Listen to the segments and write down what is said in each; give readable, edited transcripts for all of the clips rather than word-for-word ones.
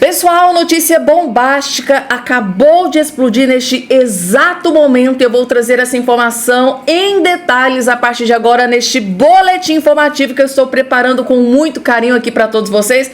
Pessoal, notícia bombástica acabou de explodir neste exato momento. Eu vou trazer essa informação em detalhes a partir de agora neste boletim informativo que eu estou preparando com muito carinho aqui para todos vocês.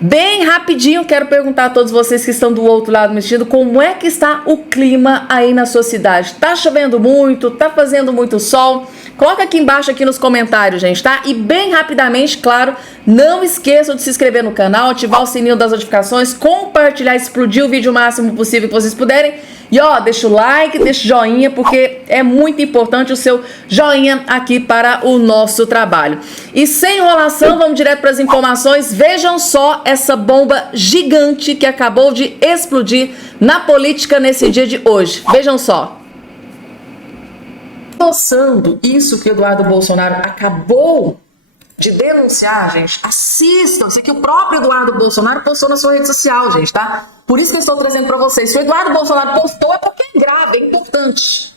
Bem rapidinho, quero perguntar a todos vocês que estão do outro lado me assistindo, como é que está o clima aí na sua cidade? Tá chovendo muito? Tá fazendo muito sol? Coloca aqui embaixo aqui nos comentários, gente, tá? E bem rapidamente, claro, não esqueçam de se inscrever no canal, ativar o sininho das notificações, compartilhar, explodir o vídeo o máximo possível que vocês puderem. E ó, deixa o like, deixa o joinha, porque é muito importante o seu joinha aqui para o nosso trabalho. E sem enrolação, vamos direto para as informações. Vejam só essa bomba gigante que acabou de explodir na política nesse dia de hoje. Vejam só. Endossando isso que Eduardo Bolsonaro acabou de denunciar, gente, assistam, isso que o próprio Eduardo Bolsonaro postou na sua rede social, gente, tá? Por isso que eu estou trazendo para vocês. Se o Eduardo Bolsonaro postou é porque é grave, é importante.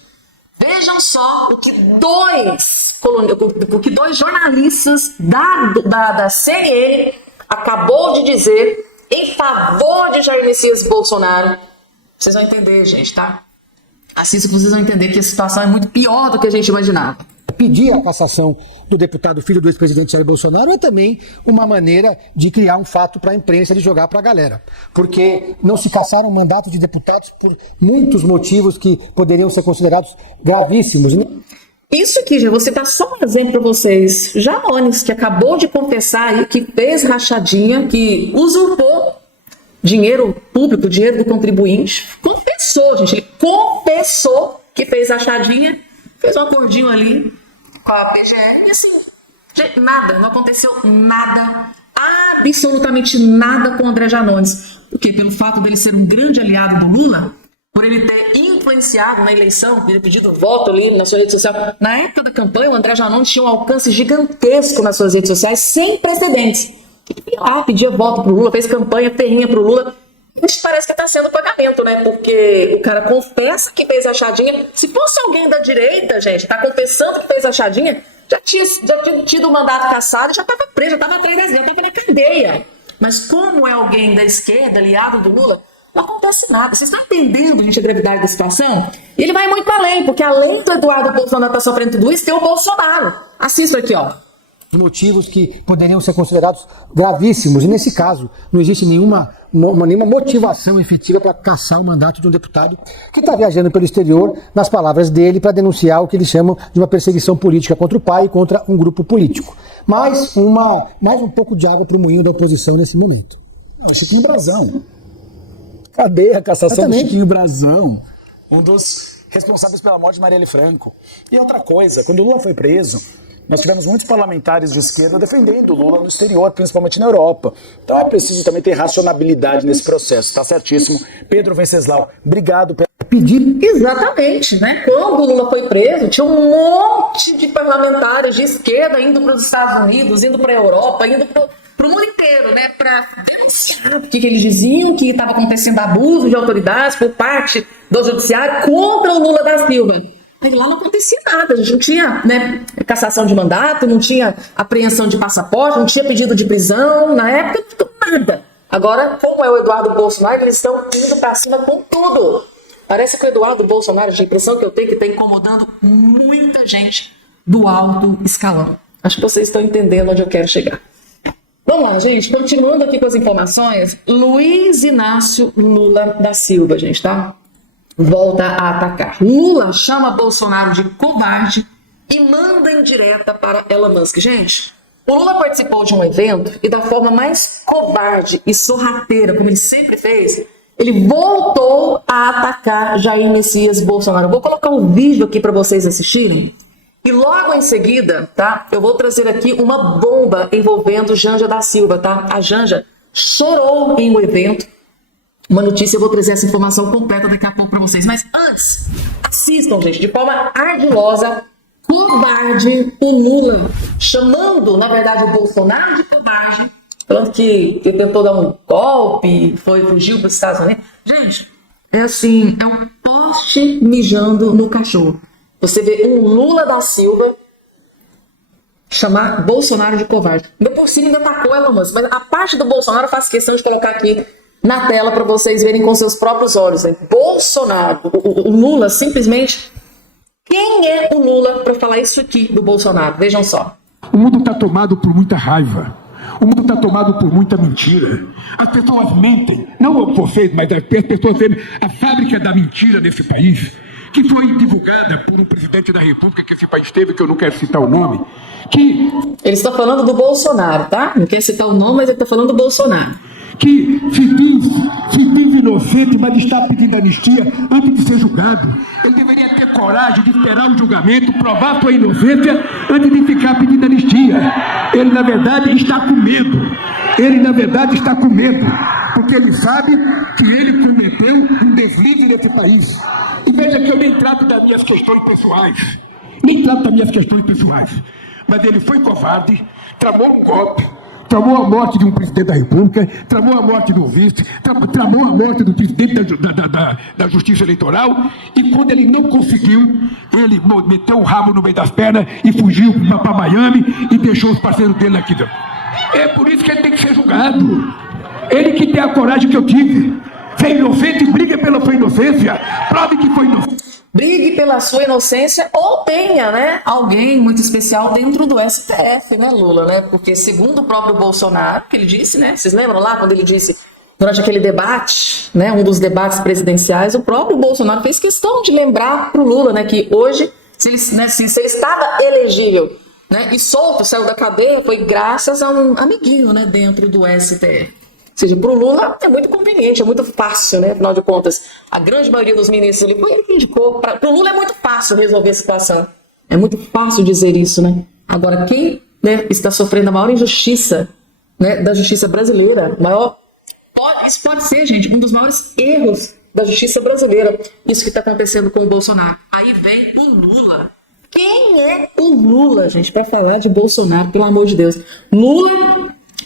Vejam só o que dois jornalistas da CNN acabou de dizer em favor de Jair Messias Bolsonaro. Vocês vão entender, gente, tá? Assista que vocês vão entender que a situação é muito pior do que a gente imaginava. Pedir a cassação do deputado filho do ex-presidente Jair Bolsonaro é também uma maneira de criar um fato para a imprensa, de jogar para a galera. Porque não se cassaram mandatos de deputados por muitos motivos que poderiam ser considerados gravíssimos. Isso aqui, já vou citar só um exemplo para vocês. Janones, que acabou de confessar aí que fez rachadinha, que usurpou dinheiro público, dinheiro do contribuinte. Confessou, gente. Ele confessou que fez rachadinha, fez um acordinho ali com a PGR e assim, nada, não aconteceu nada, absolutamente nada com o André Janones. Por quê? Pelo fato dele ser um grande aliado do Lula, por ele ter influenciado na eleição, ter pedido voto ali na sua rede social. Na época da campanha, o André Janones tinha um alcance gigantesco nas suas redes sociais, sem precedentes. Pedia voto pro Lula, fez campanha ferrinha pro Lula. Isso parece que está sendo pagamento, né? Porque o cara confessa que fez rachadinha. Se fosse alguém da direita, gente, tá confessando que fez rachadinha, já tinha tido o mandato cassado, já estava preso, já estava atrás das leis, já estava na cadeia. Mas como é alguém da esquerda, aliado do Lula, não acontece nada. Vocês estão entendendo, gente, a gravidade da situação? E ele vai muito além, porque além do Eduardo Bolsonaro estar sofrendo tudo isso, tem o Bolsonaro. Assista aqui, ó. Motivos que poderiam ser considerados gravíssimos. E nesse caso, não existe nenhuma motivação efetiva para cassar o mandato de um deputado que está viajando pelo exterior, nas palavras dele, para denunciar o que eles chamam de uma perseguição política contra o pai e contra um grupo político. Mais um pouco de água para o moinho da oposição nesse momento. Não, Chiquinho Brazão. Cadê a cassação do Chiquinho Brazão? Um dos responsáveis pela morte de Marielle Franco. E outra coisa, quando o Lula foi preso, nós tivemos muitos parlamentares de esquerda defendendo o Lula no exterior, principalmente na Europa. Então é preciso também ter racionalidade nesse processo, tá certíssimo. Pedro Venceslau, obrigado pelo pedido. Exatamente, né? Quando o Lula foi preso, tinha um monte de parlamentares de esquerda indo para os Estados Unidos, indo para a Europa, indo para o mundo inteiro, né? Para denunciar o que eles diziam, que estava acontecendo abuso de autoridades por parte do judiciário contra o Lula da Silva. Aí lá não acontecia nada, a gente não tinha, né, cassação de mandato, não tinha apreensão de passaporte, não tinha pedido de prisão, na época nada. Agora, como é o Eduardo Bolsonaro, eles estão indo pra cima com tudo. Parece que o Eduardo Bolsonaro, a impressão que eu tenho, que está incomodando muita gente do alto escalão. Acho que vocês estão entendendo onde eu quero chegar. Vamos lá, gente, continuando aqui com as informações, Luiz Inácio Lula da Silva, gente, tá? Volta a atacar. Lula chama Bolsonaro de covarde e manda indireta para Elon Musk. Gente, o Lula participou de um evento e da forma mais covarde e sorrateira, como ele sempre fez, ele voltou a atacar Jair Messias Bolsonaro. Eu vou colocar um vídeo aqui para vocês assistirem e logo em seguida, tá? Eu vou trazer aqui uma bomba envolvendo Janja da Silva, tá? A Janja chorou em um evento. Uma notícia, eu vou trazer essa informação completa daqui a pouco para vocês. Mas antes, assistam, gente, de forma ardilosa, covarde, o Lula, chamando, na verdade, o Bolsonaro de covarde, falando que ele tentou dar um golpe, fugiu para os Estados Unidos. Gente, é assim, é um poste mijando no cachorro. Você vê um Lula da Silva chamar Bolsonaro de covarde. Ainda por cima ainda atacou Elon Musk, mas a parte do Bolsonaro eu faço questão de colocar aqui na tela para vocês verem com seus próprios olhos. Hein? Bolsonaro, o Lula simplesmente... Quem é o Lula para falar isso aqui do Bolsonaro? Vejam só. O mundo está tomado por muita raiva. O mundo está tomado por muita mentira. As pessoas mentem, não vocês, mas as pessoas veem a fábrica da mentira desse país, que foi divulgada por um presidente da República que esse país teve, que eu não quero citar o nome, que... Ele está falando do Bolsonaro, tá? Não quer citar o nome, mas ele está falando do Bolsonaro. Que se diz inocente, mas está pedindo anistia antes de ser julgado. Ele deveria ter coragem de esperar o julgamento, provar sua inocência antes de ficar pedindo anistia. Ele, na verdade, está com medo. Porque ele sabe que ele cometeu um deslize nesse país. E veja que eu nem trato das minhas questões pessoais. Mas ele foi covarde, tramou um golpe, tramou a morte de um presidente da República, tramou a morte do vice, tramou a morte do presidente da Justiça Eleitoral, e quando ele não conseguiu, ele meteu o rabo no meio das pernas e fugiu para Miami e deixou os parceiros dele aqui. É por isso que ele tem que ser julgado. Ele que tem a coragem que eu tive. Se é inocente, briga pela sua inocência, prove que foi inocente. Brigue pela sua inocência ou tenha, né, alguém muito especial dentro do STF, né, Lula, né? Porque segundo o próprio Bolsonaro, que ele disse, né? Vocês lembram lá quando ele disse, durante aquele debate, né, um dos debates presidenciais, o próprio Bolsonaro fez questão de lembrar pro Lula, né, que hoje, se ele estava elegível, né, e solto, saiu da cadeia, foi graças a um amiguinho, né, dentro do STF. Ou seja, para o Lula é muito conveniente, é muito fácil, né? Afinal de contas, a grande maioria dos ministros ele indicou. Para o Lula é muito fácil resolver a situação. É muito fácil dizer isso, né? Agora, quem, né, está sofrendo a maior injustiça, né, da justiça brasileira, isso pode ser, gente, um dos maiores erros da justiça brasileira, isso que está acontecendo com o Bolsonaro. Aí vem o Lula. Quem é o Lula, gente, para falar de Bolsonaro, pelo amor de Deus? Lula,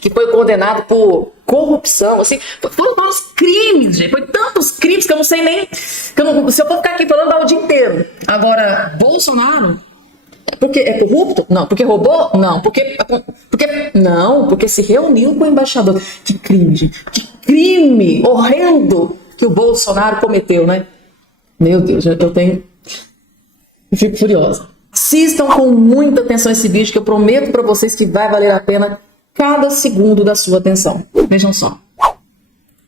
que foi condenado por corrupção, assim, foram vários crimes, gente, foi tantos crimes que eu não sei nem, se eu for ficar aqui falando o dia inteiro. Agora, Bolsonaro, porque é corrupto? Não. Porque roubou? Não. Porque se reuniu com o embaixador. Que crime, gente, que crime horrendo que o Bolsonaro cometeu, né? Meu Deus, eu fico furiosa. Assistam com muita atenção esse vídeo, que eu prometo para vocês que vai valer a pena cada segundo da sua atenção. Vejam só.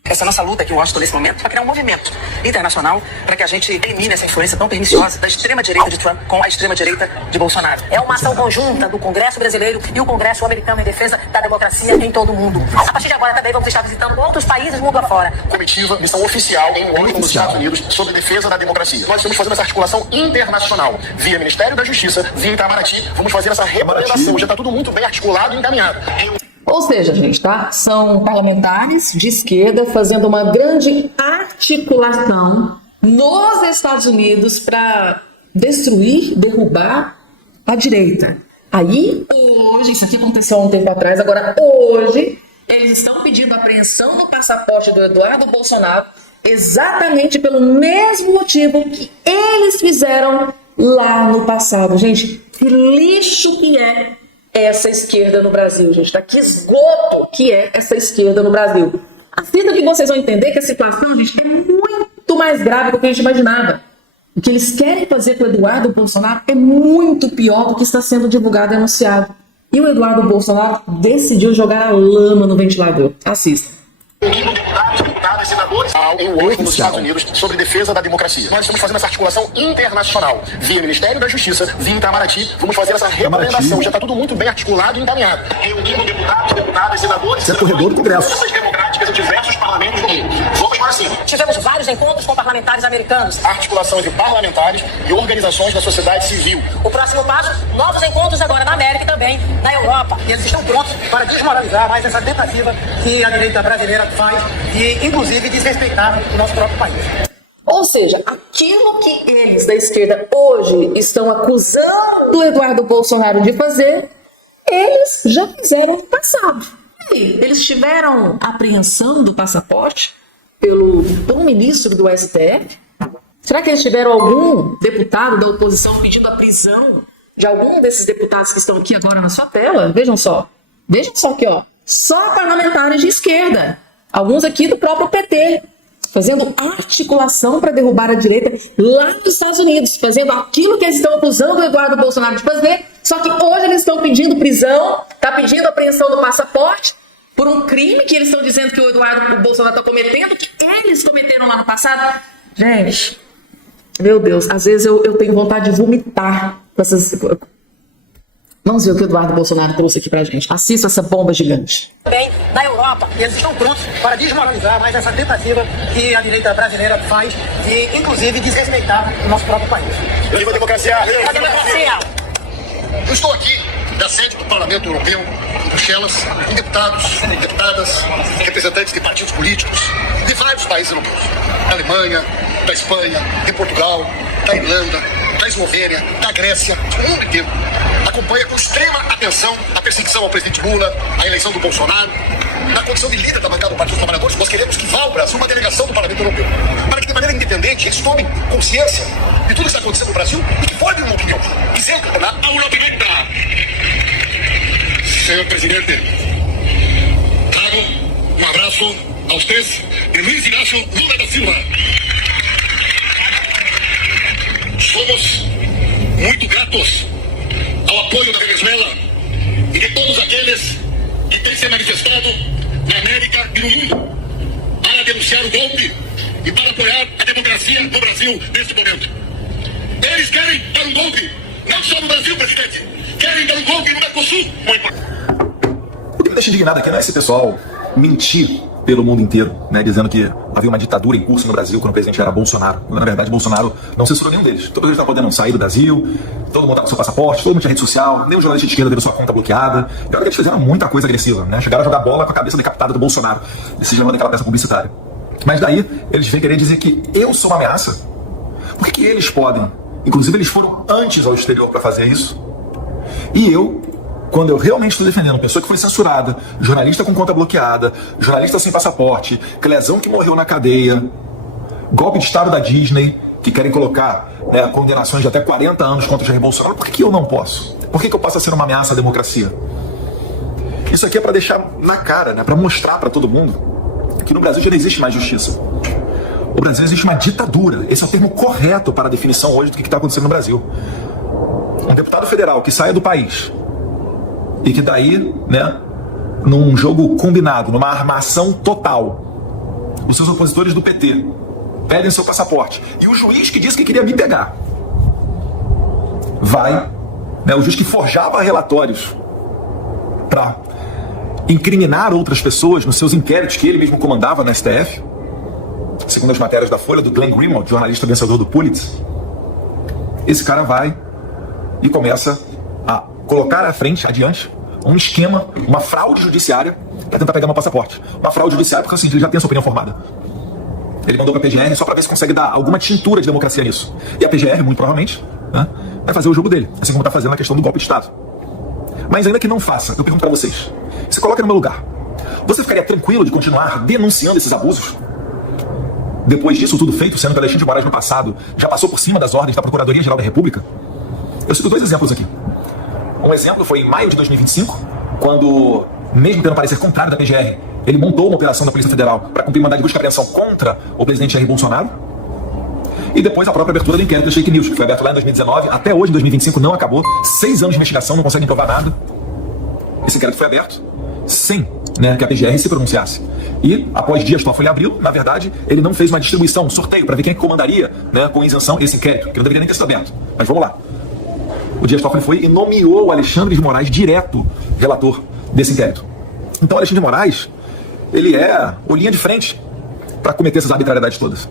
Essa nossa luta aqui em Washington nesse momento para criar um movimento internacional para que a gente elimine essa influência tão perniciosa da extrema-direita de Trump com a extrema-direita de Bolsonaro. É uma ação conjunta do Congresso brasileiro e o Congresso americano em defesa da democracia em todo o mundo. A partir de agora também vamos estar visitando outros países mundo afora. Comitiva, missão oficial em Washington, nos Estados Unidos, sobre defesa da democracia. Nós estamos fazendo essa articulação internacional, via Ministério da Justiça, via Itamaraty. Vamos fazer essa representação. Já está tudo muito bem articulado e encaminhado. Ou seja, gente, tá? São parlamentares de esquerda fazendo uma grande articulação nos Estados Unidos para destruir, derrubar a direita. Aí, hoje, isso aqui aconteceu há um tempo atrás, agora hoje, eles estão pedindo apreensão do passaporte do Eduardo Bolsonaro exatamente pelo mesmo motivo que eles fizeram lá no passado. Gente, que lixo que é essa esquerda no Brasil, gente, tá? Que esgoto que é essa esquerda no Brasil. Assista que vocês vão entender que a situação, gente, é muito mais grave do que a gente imaginava. O que eles querem fazer com o Eduardo Bolsonaro é muito pior do que está sendo divulgado e anunciado. E o Eduardo Bolsonaro decidiu jogar a lama no ventilador. Assista. Deputados, senadores em Washington, nos Estados Unidos, sobre defesa da democracia. Nós estamos fazendo essa articulação internacional, via Ministério da Justiça, via Itamaraty. Vamos fazer essa representação. Já está tudo muito bem articulado e encaminhado. Reunindo deputados, senadores, Você é corredor do Congresso. forças democráticas em diversos parlamentos do mundo. Vamos para cima. Tivemos vários encontros com parlamentares americanos. Articulação entre parlamentares e organizações da sociedade civil. O próximo passo, novos encontros agora na América e também na Europa. E eles estão prontos para desmoralizar mais essa tentativa que a direita brasileira faz de, inclusive, desrespeitar o nosso próprio país. Ou seja, aquilo que eles da esquerda hoje estão acusando o Eduardo Bolsonaro de fazer, eles já fizeram no passado. E eles tiveram apreensão do passaporte pelo ministro do STF? Será que eles tiveram algum deputado da oposição pedindo a prisão de algum desses deputados que estão aqui agora na sua tela? Vejam só aqui, ó. Só parlamentares de esquerda. alguns aqui do próprio PT, fazendo articulação para derrubar a direita lá nos Estados Unidos, fazendo aquilo que eles estão acusando o Eduardo Bolsonaro de fazer, só que hoje eles estão pedindo prisão, tá pedindo apreensão do passaporte por um crime que eles estão dizendo que o Eduardo Bolsonaro está cometendo, que eles cometeram lá no passado. Gente, meu Deus, às vezes eu tenho vontade de vomitar com essas... Vamos ver o que o Eduardo Bolsonaro trouxe aqui pra gente. Assista essa bomba gigante. Também da Europa, eles estão prontos para desmoralizar mais essa tentativa que a direita brasileira faz de, inclusive, desrespeitar o nosso próprio país. Viva a democracia! A democracia! Eu estou aqui da sede do Parlamento Europeu, em Bruxelas, com deputados, deputadas, representantes de partidos políticos de vários países europeus. Da Alemanha, da Espanha, de Portugal, da Irlanda, da Eslovênia, da Grécia, do mundo inteiro. Acompanha com extrema atenção a perseguição ao presidente Lula, a eleição do Bolsonaro. Na condição de líder da bancada do Partido dos Trabalhadores, nós queremos que vá ao Brasil uma delegação do Parlamento Europeu, para que de maneira independente eles tomem consciência de tudo que está acontecendo no Brasil e que formem uma opinião. Exemplo, a Europa Senhor presidente, trago um abraço aos três de Luiz Inácio Lula da Silva. Somos muito gratos ao apoio da Venezuela e de todos aqueles que têm se manifestado na América e no mundo para denunciar o golpe e para apoiar a democracia no Brasil neste momento. Eles querem dar um golpe, não só no Brasil, presidente, querem dar um golpe no Mercosul. O que me deixa indignado aqui não é esse pessoal mentir pelo mundo inteiro, né, dizendo que havia uma ditadura em curso no Brasil quando o presidente era Bolsonaro. Quando, na verdade, Bolsonaro não censurou nenhum deles. Todo mundo está podendo sair do Brasil, todo mundo está com seu passaporte, todo mundo tinha rede social, nem o jornalista de esquerda teve sua conta bloqueada. E olha que eles fizeram muita coisa agressiva, né? Chegaram a jogar bola com a cabeça decapitada do Bolsonaro, se chamando aquela peça publicitária. Mas daí, eles vêm querer dizer que eu sou uma ameaça. Por que eles podem? Inclusive, eles foram antes ao exterior para fazer isso. E eu, quando eu realmente estou defendendo uma pessoa que foi censurada, jornalista com conta bloqueada, jornalista sem passaporte, Clezão que morreu na cadeia, golpe de Estado da Disney, que querem colocar, né, condenações de até 40 anos contra o Jair Bolsonaro, por que eu não posso? Por que eu passo a ser uma ameaça à democracia? Isso aqui é para deixar na cara, né, para mostrar para todo mundo que no Brasil já não existe mais justiça. No Brasil existe uma ditadura. Esse é o termo correto para a definição hoje do que está acontecendo no Brasil. Um deputado federal que saia do país e que daí, né, num jogo combinado, numa armação total, os seus opositores do PT pedem seu passaporte e o juiz que disse que queria me pegar vai, né, o juiz que forjava relatórios para incriminar outras pessoas nos seus inquéritos que ele mesmo comandava na STF, segundo as matérias da Folha, do Glenn Greenwald, jornalista vencedor do Pulitzer. Esse cara vai e começa a colocar à frente, adiante, um esquema, uma fraude judiciária para tentar pegar meu passaporte. Uma fraude judiciária porque assim, ele já tem a sua opinião formada. Ele mandou para a PGR só para ver se consegue dar alguma tintura de democracia nisso. E a PGR, muito provavelmente, né, vai fazer o jogo dele, assim como está fazendo a questão do golpe de Estado. Mas ainda que não faça, eu pergunto para vocês, se coloca no meu lugar, você ficaria tranquilo de continuar denunciando esses abusos? Depois disso tudo feito, sendo que Alexandre de Moraes no passado já passou por cima das ordens da Procuradoria-Geral da República? Eu cito dois exemplos aqui. Um exemplo foi em maio de 2025, quando, mesmo tendo parecer contrário da PGR, ele montou uma operação da Polícia Federal para cumprir mandado de busca e apreensão contra o presidente Jair Bolsonaro. E depois a própria abertura do inquérito das fake news, que foi aberto lá em 2019, até hoje, em 2025, não acabou. 6 anos de investigação, não conseguem provar nada. Esse inquérito foi aberto sem, né, que a PGR se pronunciasse. E, após Dias Toffoli abri-lo, na verdade, ele não fez uma distribuição, um sorteio, para ver quem é que comandaria, né, com isenção esse inquérito, que não deveria nem ter sido aberto. Mas vamos lá. O Dias Toffoli foi e nomeou o Alexandre de Moraes direto relator desse inquérito. Então, Alexandre de Moraes, ele é o linha de frente para cometer essas arbitrariedades todas.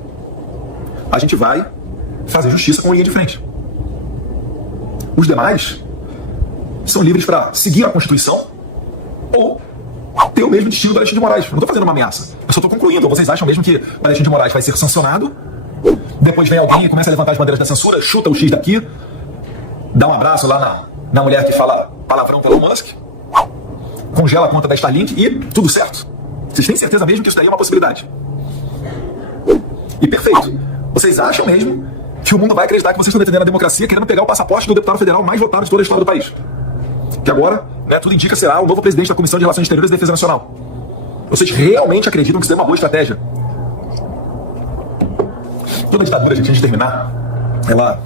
A gente vai fazer justiça com a linha de frente. Os demais são livres para seguir a Constituição ou ter o mesmo destino do Alexandre de Moraes. Não estou fazendo uma ameaça. Eu só estou concluindo. Vocês acham mesmo que o Alexandre de Moraes vai ser sancionado? Depois vem alguém e começa a levantar as bandeiras da censura, chuta o X daqui, dá um abraço lá na mulher que fala palavrão pelo Elon Musk, congela a conta da Starlink e tudo certo. Vocês têm certeza mesmo que isso daí é uma possibilidade? E perfeito. Vocês acham mesmo que o mundo vai acreditar que vocês estão defendendo a democracia querendo pegar o passaporte do deputado federal mais votado de toda a história do país? Que agora, né, tudo indica será o novo presidente da Comissão de Relações Exteriores e Defesa Nacional. Vocês realmente acreditam que isso é uma boa estratégia? Toda ditadura, gente, antes de terminar, ela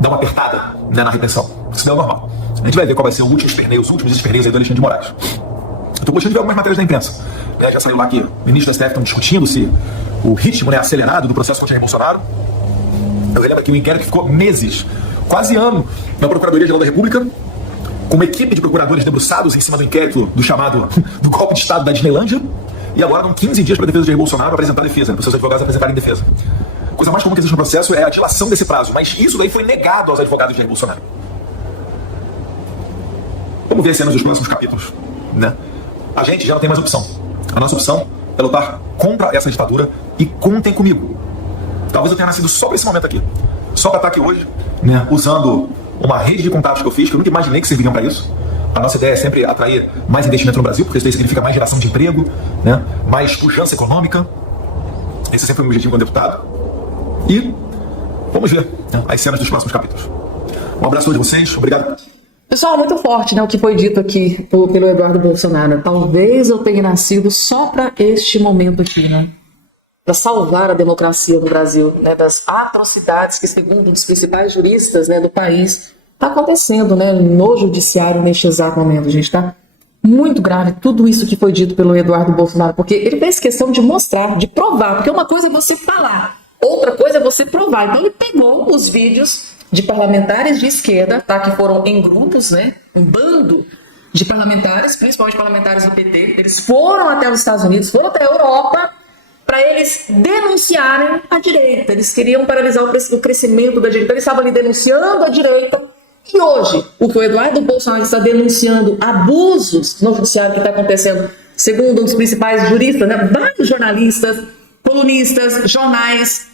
dá uma apertada, né, na repressão. Isso não é normal. A gente vai ver qual vai ser os últimos esperneios aí do Alexandre de Moraes. Eu tô gostando de ver algumas matérias da imprensa. Já saiu lá que o ministro da STF estão discutindo se o ritmo, né, acelerado do processo contra Jair Bolsonaro. Eu lembro que o inquérito ficou meses, quase ano, na Procuradoria-Geral da República, com uma equipe de procuradores debruçados em cima do inquérito do chamado do golpe de Estado da Disneylândia, e agora dão 15 dias para a defesa de Jair Bolsonaro apresentar a defesa, para os seus advogados apresentarem defesa. A coisa mais comum que existe no processo é a dilação desse prazo, mas isso daí foi negado aos advogados de Jair Bolsonaro. Vamos ver cenas dos próximos capítulos, né? A gente já não tem mais opção. A nossa opção é lutar contra essa ditadura e contem comigo. Talvez eu tenha nascido só para esse momento aqui. Só para estar aqui hoje, né, usando uma rede de contatos que eu fiz, que eu nunca imaginei que serviriam para isso. A nossa ideia é sempre atrair mais investimento no Brasil, porque isso daí significa mais geração de emprego, né, mais pujança econômica. Esse sempre foi o meu objetivo como deputado. E vamos ver, né, as cenas dos próximos capítulos. Um abraço a todos vocês, obrigado. Pessoal, muito forte, né, o que foi dito aqui pelo Eduardo Bolsonaro. Talvez eu tenha nascido só para este momento aqui, né? Para salvar a democracia no Brasil, né, das atrocidades que, segundo um dos principais juristas, né, do país, está acontecendo, né, no judiciário neste exato momento, gente. Tá muito grave tudo isso que foi dito pelo Eduardo Bolsonaro, porque ele fez questão de mostrar, de provar, porque uma coisa é você falar, outra coisa é você provar. Então ele pegou os vídeos de parlamentares de esquerda, tá, que foram em grupos, né, um bando de parlamentares, principalmente parlamentares do PT, eles foram até os Estados Unidos, foram até a Europa, para eles denunciarem a direita. Eles queriam paralisar o crescimento da direita. Eles estavam ali denunciando a direita. E hoje, o que o Eduardo Bolsonaro está denunciando, abusos no judiciário que está acontecendo, segundo um dos principais juristas, né, vários jornalistas, colunistas, jornais,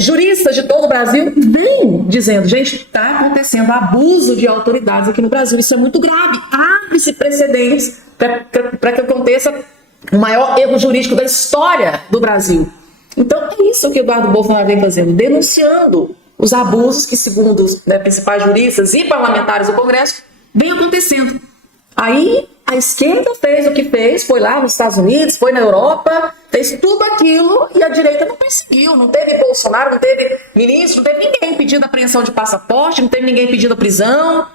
juristas de todo o Brasil, vêm dizendo, gente, está acontecendo abuso de autoridades aqui no Brasil. Isso é muito grave. Abre-se precedentes para que aconteça o maior erro jurídico da história do Brasil. Então é isso que o Eduardo Bolsonaro vem fazendo, denunciando os abusos que, segundo os, né, principais juristas e parlamentares do Congresso, vem acontecendo. Aí a esquerda fez o que fez, foi lá nos Estados Unidos, foi na Europa, fez tudo aquilo e a direita não perseguiu, não teve Bolsonaro, não teve ministro, não teve ninguém pedindo apreensão de passaporte, não teve ninguém pedindo prisão.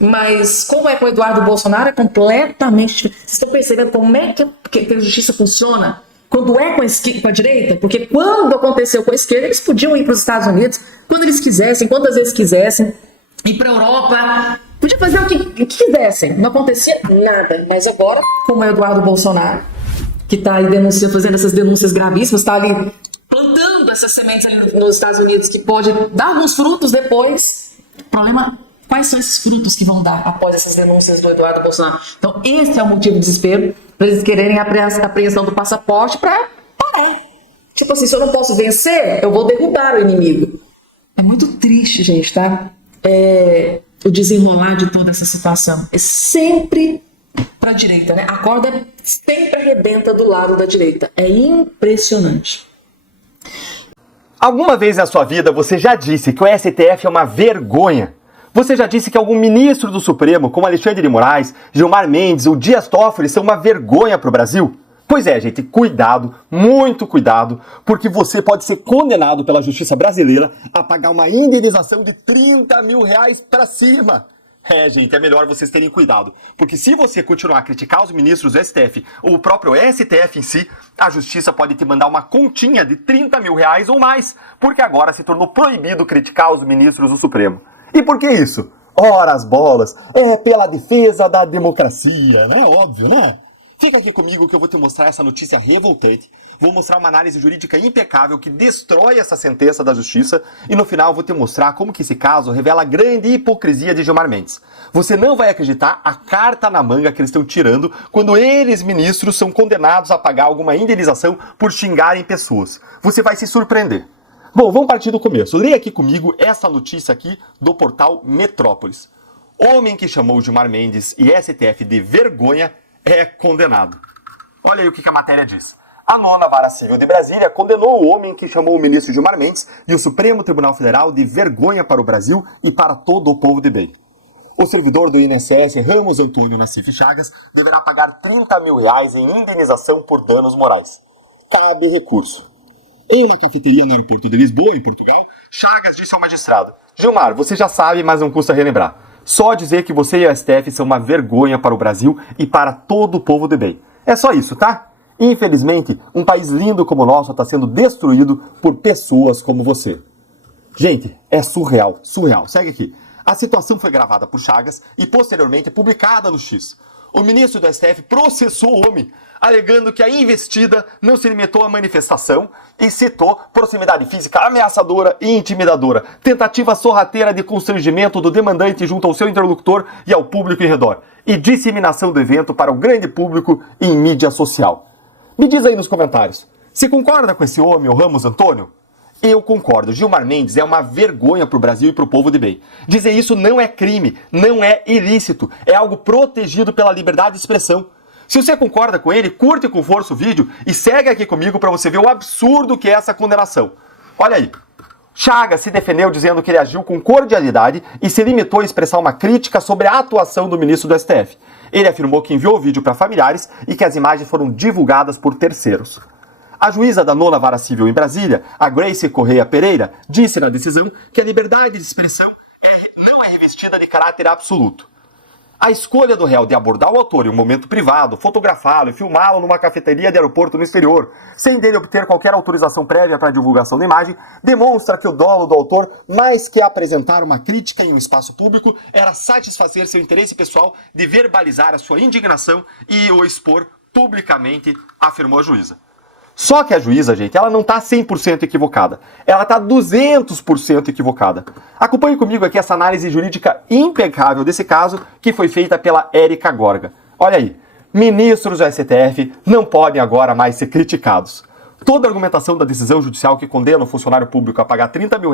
Mas como é com o Eduardo Bolsonaro, é completamente diferente. Vocês estão percebendo como é que a justiça funciona? Quando é com a direita? Porque quando aconteceu com a esquerda, eles podiam ir para os Estados Unidos quando eles quisessem, quantas vezes quisessem, ir para a Europa, podiam fazer o que quisessem, não acontecia nada. Mas agora, como é o Eduardo Bolsonaro, que está aí denunciando, fazendo essas denúncias gravíssimas, está ali plantando essas sementes ali nos Estados Unidos, que pode dar alguns frutos depois, o problema. Quais são esses frutos que vão dar após essas denúncias do Eduardo Bolsonaro? Então, esse é o motivo de desespero, para eles quererem a apreensão do passaporte para parar. Tipo assim, se eu não posso vencer, eu vou derrubar o inimigo. É muito triste, gente, tá? O desenrolar de toda essa situação. É sempre para a direita, né? A corda sempre arrebenta do lado da direita. É impressionante. Alguma vez na sua vida você já disse que o STF é uma vergonha? Você já disse que algum ministro do Supremo, como Alexandre de Moraes, Gilmar Mendes ou Dias Toffoli, são uma vergonha para o Brasil? Pois é, gente, cuidado, muito cuidado, porque você pode ser condenado pela justiça brasileira a pagar uma indenização de 30 mil reais para cima. Gente, é melhor vocês terem cuidado, porque se você continuar a criticar os ministros do STF ou o próprio STF em si, a justiça pode te mandar uma continha de 30 mil reais ou mais, porque agora se tornou proibido criticar os ministros do Supremo. E por que isso? Ora as bolas, é pela defesa da democracia, né? Óbvio, né? Fica aqui comigo que eu vou te mostrar essa notícia revoltante, vou mostrar uma análise jurídica impecável que destrói essa sentença da justiça e no final eu vou te mostrar como que esse caso revela a grande hipocrisia de Gilmar Mendes. Você não vai acreditar a carta na manga que eles estão tirando quando eles, ministros, são condenados a pagar alguma indenização por xingarem pessoas. Você vai se surpreender. Bom, vamos partir do começo. Leia aqui comigo essa notícia aqui do portal Metrópolis. Homem que chamou Gilmar Mendes e STF de vergonha é condenado. Olha aí o que a matéria diz. A 9ª Vara Civil de Brasília condenou o homem que chamou o ministro Gilmar Mendes e o Supremo Tribunal Federal de vergonha para o Brasil e para todo o povo de bem. o servidor do INSS Ramos Antônio Nassif Chagas deverá pagar R$30 mil em indenização por danos morais. Cabe recurso. Em uma cafeteria no aeroporto de Lisboa, em Portugal, Chagas disse ao magistrado: Gilmar, você já sabe, mas não custa relembrar. Só dizer que você e o STF são uma vergonha para o Brasil e para todo o povo de bem. É só isso, tá? Infelizmente, um país lindo como o nosso está sendo destruído por pessoas como você. Gente, é surreal, surreal. Segue aqui. A situação foi gravada por Chagas e posteriormente publicada no X. O ministro do STF processou o homem, alegando que a investida não se limitou à manifestação e citou proximidade física ameaçadora e intimidadora, tentativa sorrateira de constrangimento do demandante junto ao seu interlocutor e ao público em redor, e disseminação do evento para o grande público em mídia social. Me diz aí nos comentários, você concorda com esse homem, o Ramos Antônio? Eu concordo, Gilmar Mendes é uma vergonha para o Brasil e para o povo de bem. Dizer isso não é crime, não é ilícito, é algo protegido pela liberdade de expressão. Se você concorda com ele, curte com força o vídeo e segue aqui comigo para você ver o absurdo que é essa condenação. Olha aí, Chagas se defendeu dizendo que ele agiu com cordialidade e se limitou a expressar uma crítica sobre a atuação do ministro do STF. Ele afirmou que enviou o vídeo para familiares e que as imagens foram divulgadas por terceiros. A juíza da 9ª Vara Civil em Brasília, a Grace Correia Pereira, disse na decisão que a liberdade de expressão não é revestida de caráter absoluto. A escolha do réu de abordar o autor em um momento privado, fotografá-lo e filmá-lo numa cafeteria de aeroporto no exterior, sem dele obter qualquer autorização prévia para a divulgação da imagem, demonstra que o dolo do autor, mais que apresentar uma crítica em um espaço público, era satisfazer seu interesse pessoal de verbalizar a sua indignação e o expor publicamente, afirmou a juíza. Só que a juíza, gente, ela não está 100% equivocada. Ela está 200% equivocada. Acompanhe comigo aqui essa análise jurídica impecável desse caso que foi feita pela Érica Gorga. Olha aí, ministros do STF não podem agora mais ser criticados. Toda a argumentação da decisão judicial que condena o funcionário público a pagar R$30 mil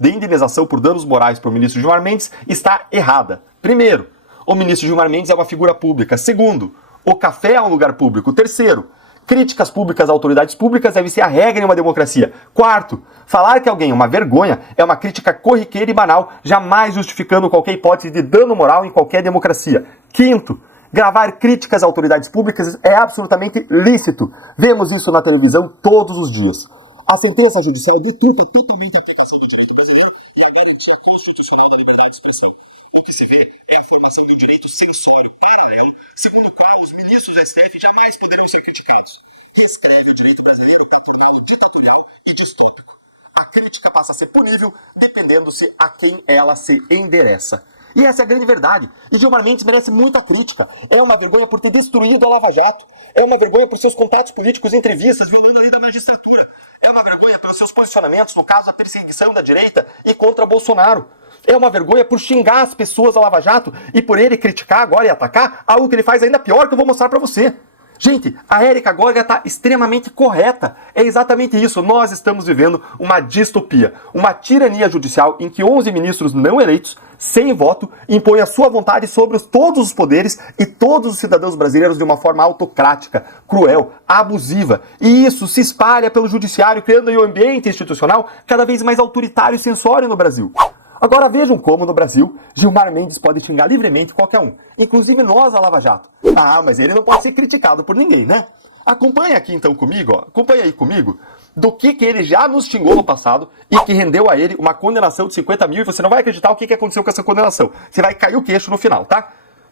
de indenização por danos morais para o ministro Gilmar Mendes está errada. Primeiro, o ministro Gilmar Mendes é uma figura pública. Segundo, o café é um lugar público. Terceiro, críticas públicas a autoridades públicas deve ser a regra em uma democracia. Quarto, falar que alguém é uma vergonha é uma crítica corriqueira e banal, jamais justificando qualquer hipótese de dano moral em qualquer democracia. Quinto, gravar críticas a autoridades públicas é absolutamente lícito. Vemos isso na televisão todos os dias. A sentença judicial deturpa totalmente a aplicação do direito brasileiro e a garantia constitucional da liberdade de expressão. O que se vê é a formação de um direito censório paralelo, segundo o qual os ministros do STF jamais poderão ser criticados. Reescreve o direito brasileiro para torná-lo ditatorial e distópico. A crítica passa a ser punível dependendo-se a quem ela se endereça. E essa é a grande verdade. E Gilmar Mendes merece muita crítica. É uma vergonha por ter destruído a Lava Jato. É uma vergonha por seus contatos políticos e entrevistas, violando a lei da magistratura. É uma vergonha pelos seus posicionamentos no caso da perseguição da direita e contra Bolsonaro. É uma vergonha por xingar as pessoas da Lava Jato e por ele criticar agora e atacar algo que ele faz ainda pior que eu vou mostrar pra você. Gente, a Érica Gorga está extremamente correta. É exatamente isso. Nós estamos vivendo uma distopia, uma tirania judicial em que 11 ministros não eleitos, sem voto, impõem a sua vontade sobre todos os poderes e todos os cidadãos brasileiros de uma forma autocrática, cruel, abusiva. E isso se espalha pelo judiciário, criando um ambiente institucional cada vez mais autoritário e censório no Brasil. Agora vejam como no Brasil, Gilmar Mendes pode xingar livremente qualquer um, inclusive nós a Lava Jato. Ah, mas ele não pode ser criticado por ninguém, né? Acompanhe aqui então comigo, acompanhe aí comigo, do que ele já nos xingou no passado e que rendeu a ele uma condenação de 50 mil e você não vai acreditar o que aconteceu com essa condenação. Você vai cair o queixo no final, tá?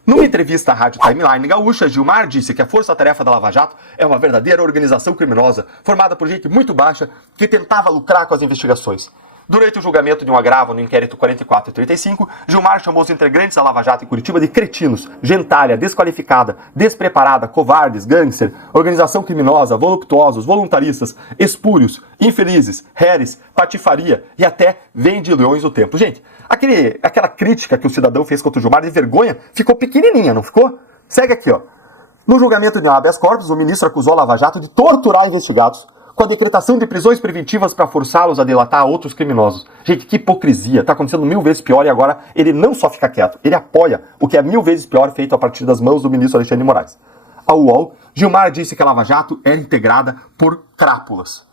Numa entrevista à Rádio Timeline Gaúcha, Gilmar disse que a Força-Tarefa da Lava Jato é uma verdadeira organização criminosa, formada por gente muito baixa que tentava lucrar com as investigações. Durante o julgamento de um agravo no inquérito 44 e 35, Gilmar chamou os integrantes da Lava Jato em Curitiba de cretinos, gentalha, desqualificada, despreparada, covardes, gangster, organização criminosa, voluptuosos, voluntaristas, espúrios, infelizes, heres, patifaria e até vendilhões do tempo. Gente, aquela crítica que o cidadão fez contra o Gilmar de vergonha ficou pequenininha, não ficou? Segue aqui, ó. No julgamento de um habeas corpus, o ministro acusou a Lava Jato de torturar investigados, com a decretação de prisões preventivas para forçá-los a delatar outros criminosos. Gente, que hipocrisia. Tá acontecendo 1000 vezes pior e agora ele não só fica quieto, ele apoia o que é 1000 vezes pior feito a partir das mãos do ministro Alexandre de Moraes. Ao UOL, Gilmar disse que a Lava Jato era integrada por crápulas.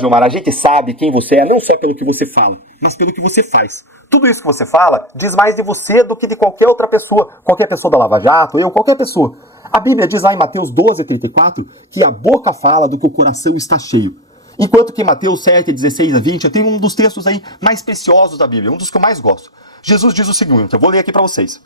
Gilmar, a gente sabe quem você é não só pelo que você fala, mas pelo que você faz. Tudo isso que você fala diz mais de você do que de qualquer outra pessoa. Qualquer pessoa da Lava Jato, qualquer pessoa. A Bíblia diz lá em Mateus 12:34 que a boca fala do que o coração está cheio. Enquanto que em Mateus 7:16-20, eu tenho um dos textos aí mais preciosos da Bíblia, um dos que eu mais gosto. Jesus diz o seguinte, eu vou ler aqui para vocês.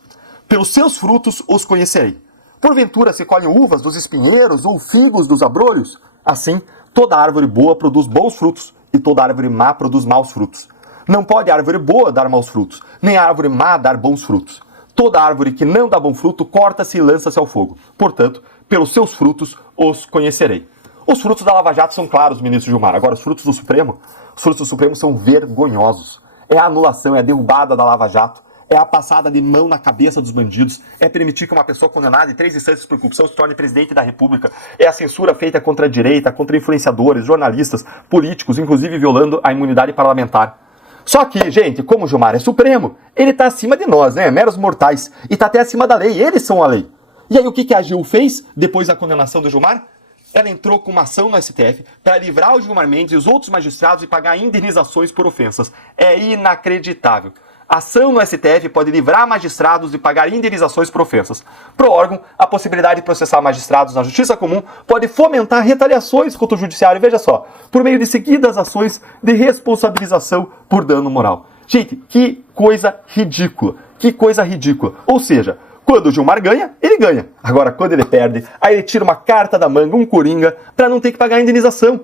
Pelos seus frutos os conhecerei. Porventura se colhem uvas dos espinheiros ou figos dos abrolhos? Assim, toda árvore boa produz bons frutos, e toda árvore má produz maus frutos. Não pode a árvore boa dar maus frutos, nem a árvore má dar bons frutos. Toda árvore que não dá bom fruto, corta-se e lança-se ao fogo. Portanto, pelos seus frutos os conhecerei. Os frutos da Lava Jato são claros, ministro Gilmar. Agora, os frutos do Supremo são vergonhosos. É a anulação, é a derrubada da Lava Jato, é a passada de mão na cabeça dos bandidos, é permitir que uma pessoa condenada em 3 instâncias por corrupção se torne presidente da República, é a censura feita contra a direita, contra influenciadores, jornalistas, políticos, inclusive violando a imunidade parlamentar. Só que, gente, como o Gilmar é Supremo, ele está acima de nós, né? Meros mortais. E está até acima da lei, eles são a lei. E aí o que a AGU fez depois da condenação do Gilmar? Ela entrou com uma ação no STF para livrar o Gilmar Mendes e os outros magistrados de pagar indenizações por ofensas. É inacreditável. A ação no STF pode livrar magistrados de pagar indenizações por ofensas. Para o órgão, a possibilidade de processar magistrados na justiça comum pode fomentar retaliações contra o judiciário, veja só, por meio de seguidas ações de responsabilização por dano moral. Gente, que coisa ridícula, que coisa ridícula. Ou seja, quando o Gilmar ganha, ele ganha. Agora, quando ele perde, aí ele tira uma carta da manga, um coringa, para não ter que pagar a indenização.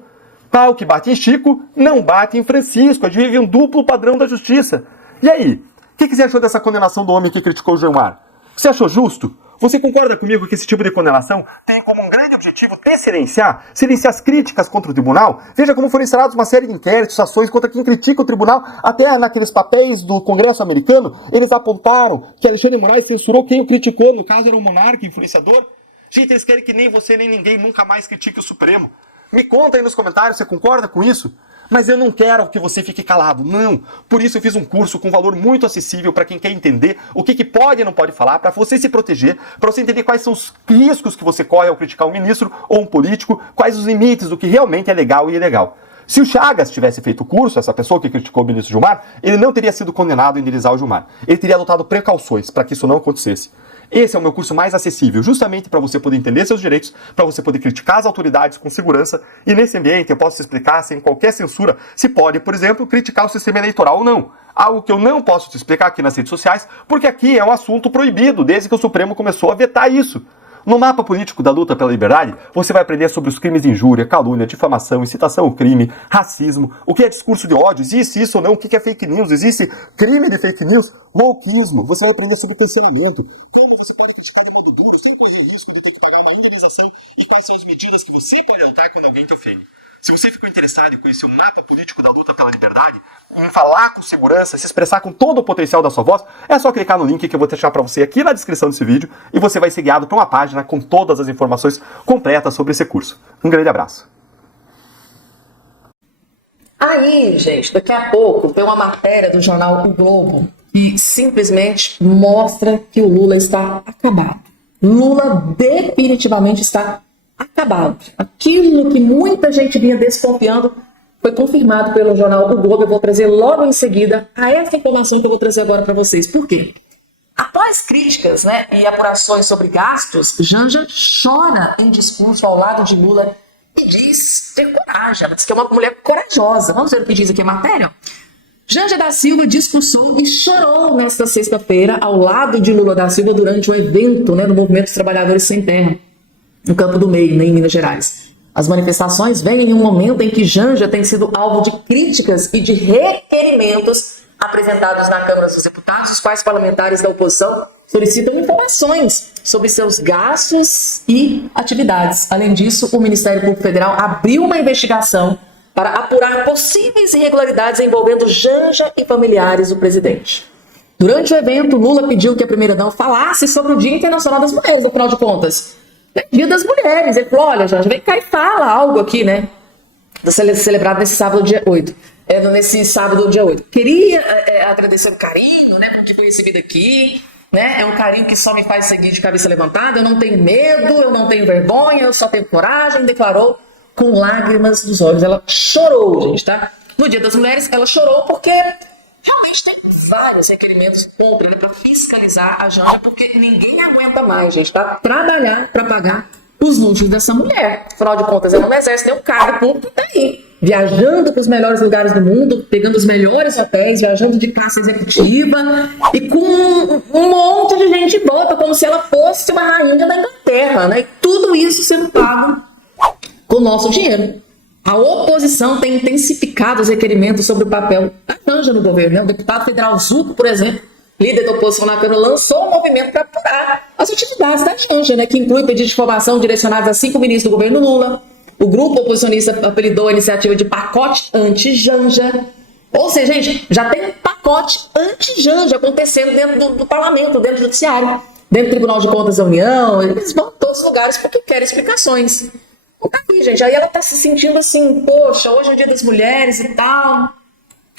Pau que bate em Chico, não bate em Francisco. A gente vive um duplo padrão da justiça. E aí, o que você achou dessa condenação do homem que criticou o Gilmar? Você achou justo? Você concorda comigo que esse tipo de condenação tem como um grande objetivo silenciar as críticas contra o tribunal? Veja como foram instalados uma série de inquéritos, ações contra quem critica o tribunal. Até naqueles papéis do Congresso americano, eles apontaram que Alexandre de Moraes censurou quem o criticou. No caso, era um monarca, influenciador. Gente, eles querem que nem você nem ninguém nunca mais critique o Supremo. Me conta aí nos comentários, você concorda com isso? Mas eu não quero que você fique calado, não. Por isso eu fiz um curso com valor muito acessível para quem quer entender o que pode e não pode falar, para você se proteger, para você entender quais são os riscos que você corre ao criticar um ministro ou um político, quais os limites do que realmente é legal e ilegal. Se o Chagas tivesse feito o curso, essa pessoa que criticou o ministro Gilmar, ele não teria sido condenado a indenizar o Gilmar. Ele teria adotado precauções para que isso não acontecesse. Esse é o meu curso mais acessível, justamente para você poder entender seus direitos, para você poder criticar as autoridades com segurança, e nesse ambiente eu posso te explicar, sem qualquer censura, se pode, por exemplo, criticar o sistema eleitoral ou não. Algo que eu não posso te explicar aqui nas redes sociais, porque aqui é um assunto proibido, desde que o Supremo começou a vetar isso. No mapa político da luta pela liberdade, você vai aprender sobre os crimes de injúria, calúnia, difamação, incitação ao crime, racismo, o que é discurso de ódio, existe isso ou não, o que é fake news, existe crime de fake news, wokeismo, você vai aprender sobre cancelamento, como você pode criticar de modo duro, sem correr risco de ter que pagar uma indenização e quais são as medidas que você pode adotar quando alguém te ofende. Se você ficou interessado em conhecer o mapa político da luta pela liberdade, em falar com segurança, se expressar com todo o potencial da sua voz, é só clicar no link que eu vou deixar para você aqui na descrição desse vídeo e você vai ser guiado para uma página com todas as informações completas sobre esse curso. Um grande abraço. Aí, gente, daqui a pouco tem uma matéria do jornal O Globo que simplesmente mostra que o Lula está acabado. Lula definitivamente está acabado. Aquilo que muita gente vinha desconfiando foi confirmado pelo jornal O Globo. Eu vou trazer logo em seguida a essa informação que eu vou trazer agora para vocês. Por quê? Após críticas, e apurações sobre gastos, Janja chora em discurso ao lado de Lula e diz ter coragem. Ela diz que é uma mulher corajosa. Vamos ver o que diz aqui a matéria? Janja da Silva discursou e chorou nesta sexta-feira ao lado de Lula da Silva durante um evento no Movimento dos Trabalhadores Sem Terra, no Campo do Meio, em Minas Gerais. As manifestações vêm em um momento em que Janja tem sido alvo de críticas e de requerimentos apresentados na Câmara dos Deputados, os quais parlamentares da oposição solicitam informações sobre seus gastos e atividades. Além disso, o Ministério Público Federal abriu uma investigação para apurar possíveis irregularidades envolvendo Janja e familiares do presidente. Durante o evento, Lula pediu que a primeira-dama falasse sobre o Dia Internacional das Mulheres, afinal de contas. Dia das Mulheres. Ele falou, olha, Janja, vem cá e fala algo aqui, celebrado nesse sábado, dia 8. Nesse sábado, dia 8. Queria agradecer o carinho, por ter recebido aqui, É um carinho que só me faz seguir de cabeça levantada. Eu não tenho medo, eu não tenho vergonha, eu só tenho coragem, declarou com lágrimas nos olhos. Ela chorou, gente, tá? No Dia das Mulheres, ela chorou porque realmente tem vários requerimentos contra ele para fiscalizar a Janja, porque ninguém aguenta mais, gente, para trabalhar para pagar os luxos dessa mulher. Afinal de contas, ela não exerce nenhum cargo público, tá aí, viajando para os melhores lugares do mundo, pegando os melhores hotéis, viajando de classe executiva e com um monte de gente em volta, como se ela fosse uma rainha da Inglaterra, né? E tudo isso sendo pago com o nosso dinheiro. A oposição tem intensificado os requerimentos sobre o papel da Janja no governo, né? O deputado federal Zucco, por exemplo, líder da oposição na Câmara, lançou um movimento para apurar as atividades da Janja, né? Que inclui pedidos de informação direcionados a 5 ministros do governo Lula. O grupo oposicionista apelidou a iniciativa de pacote anti-Janja. Ou seja, gente, já tem um pacote anti-Janja acontecendo dentro do parlamento, dentro do judiciário, dentro do Tribunal de Contas da União. Eles vão em todos os lugares porque querem explicações. Então tá aí, gente. Aí ela tá se sentindo assim, poxa, hoje é o Dia das Mulheres e tal.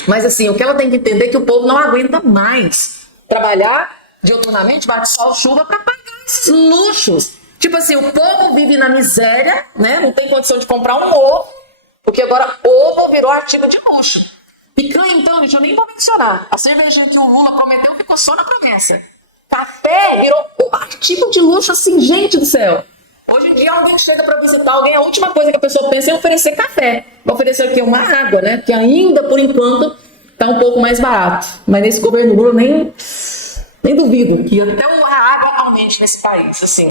Mas assim, o que ela tem que entender é que o povo não aguenta mais trabalhar diuturnamente, bate sol, chuva, para pagar esses luxos. Tipo assim, o povo vive na miséria, né? Não tem condição de comprar um ovo, porque agora ovo virou artigo de luxo. Picanha, então, gente, eu nem vou mencionar. A cervejinha que o Lula prometeu ficou só na promessa. Café virou um artigo de luxo, assim, gente do céu. Hoje em dia alguém chega para visitar alguém, a última coisa que a pessoa pensa é oferecer café. Vai oferecer aqui uma água, né? Que ainda, por enquanto, tá um pouco mais barato. Mas nesse governo Lula nem duvido que até a água aumente nesse país, assim.